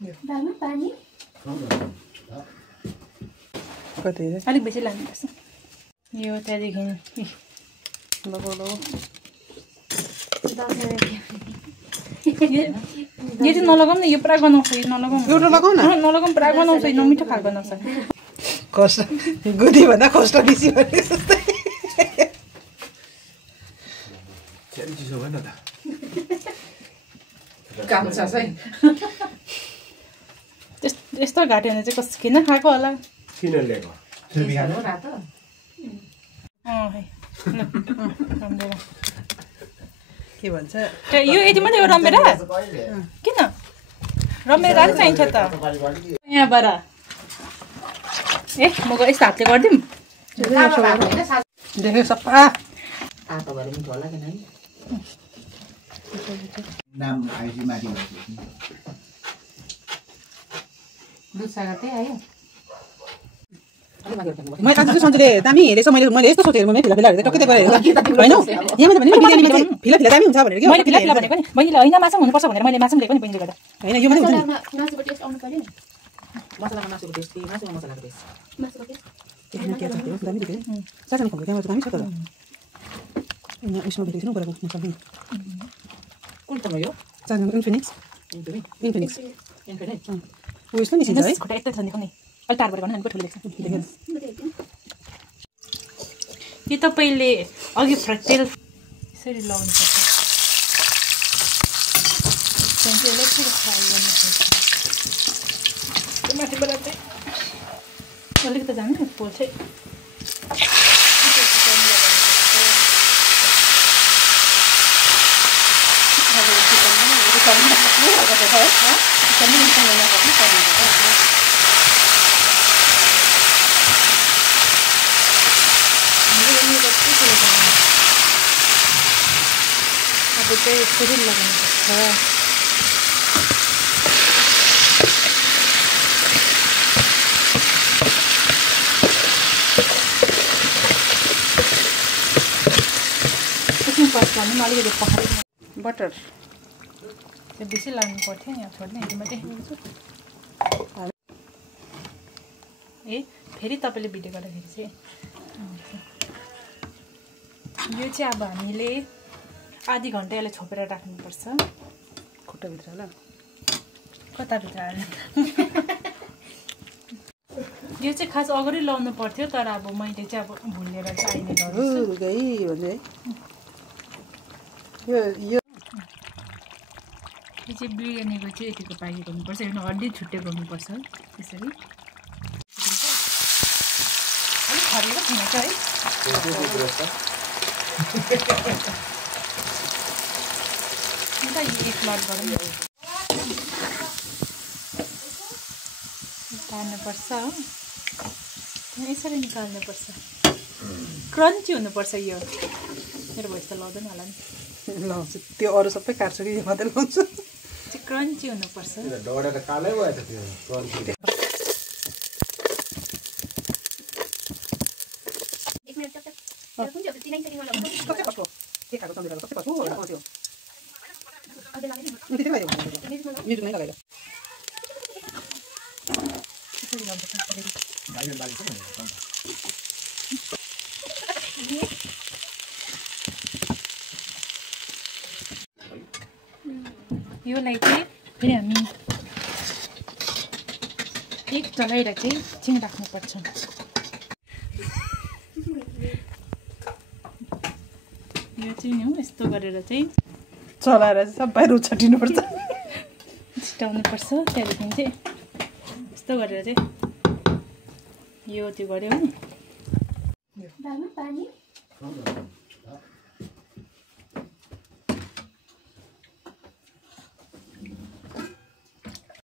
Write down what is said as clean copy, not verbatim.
दालमा पानी कति अलिक बेसी लाग्नुपर्छ यो त्यहाँदेखि लगाउ यो चाहिँ नलगाउँ न यो पुरा गनाउँछ यो नलगाउँ एउटा लगाउ न नलगाउँ पुरा गनाउँछ यो नमिठो खाल गनाउँछ कष्ट गुदी भन्दा कष्ट बेसी भने जस्तै चिसो भएन त काम छ है यस्तो घाट्यो भने चाहिँ किन खाएको होला किन ल्याएको के भन्छ यो यति मात्रै हो रमभेडा किन रमभेडा चाहिन्छ त यहाँबाट ए म यस्तो हातले गरिदिउँ देख्यो सफा नाम आइसी माथि म आज चाहिँ सन्जुले दामी हेरेछ मैले यस्तो सोचेँ मैले फिला हेरेँ टक्कै गरेर होइन यहाँ मैले भने बिरियानीमा चाहिँ फिला दामी हुन्छ भनेर के मैले फिला भनेको नि बहिनीले होइन मासु हुनुपर्छ भनेर मैले मासु ल्याएको नि बहिनीले गर्दा होइन यो मात्रै हुन्छ नि मासुको टेस्ट आउनु पर्यो नि मसलाको मासुको टेस्ट मासुको मसलाको टेस्ट मासुको टेस्ट दामी देख्यो सानो खालको त्यहाँ दामी छ त यहाँ यसमा भेटेको थिएन बराबर कुन त यो इन्फिनिक्स उयस पनि निस्किन्छ है खुट्टा यस्तै छ नि कुनै अलि टाढबाट गर्नु ठुलो देख्छ यो तपाईँले अघि तेल यसरी लगाउनुपर्छ त्यहाँदेखि यसलाई फेरि फ्राई गर्नुपर्छ माथिबाट चाहिँ अलिकति जानु नि पोल चाहिँ अब चाहिँ यसरी लगाउनुपर्छ अलिकति पखाल्नु बटर त्यो बेसी लाग्नु पर्थ्यो यहाँ छोड्ने यति मात्रै ए फेरि तपाईँले भिडियो गर्दाखेरि चाहिँ यो चाहिँ अब हामीले आधी घन्टा यसलाई छोपेर राख्नुपर्छ खुट्टाभित्र होला कताभित्र हाल्नु यो चाहिँ खास अगाडि लाउनु पर्थ्यो तर अब मैले चाहिँ अब भुलेर चाहिँ अहिले भन्दै यो यो चाहिँ बिरयानीको चाहिँ यतिको प्याकेट हुनुपर्छ होइन हड्डी छुट्टै गर्नुपर्छ त्यसरी अलिक खरिएको थिएन है एक लट गरौँ निकाल्नुपर्छ यसरी निकाल्नुपर्छ क्रन्ची हुनुपर्छ यो मेरो भोइस त लाउँदैन होला नि लाउँछु त्यो अरू सबै काट्छु कि यो मात्रै लाउँछु क्रन्ची हुनुपर्छ डढेर कालै भयो त त्यो योलाई चाहिँ फेरि हामी एक चलाएर चाहिँ चिङ राख्नुपर्छ यो चाहिँ नि हो यस्तो गरेर चाहिँ चलाएर सबै रुट छटिनुपर्छ छिटाउनुपर्छ त्यहाँदेखि चाहिँ यस्तो गरेर चाहिँ यो त्यो गऱ्यो नि दालमा पानी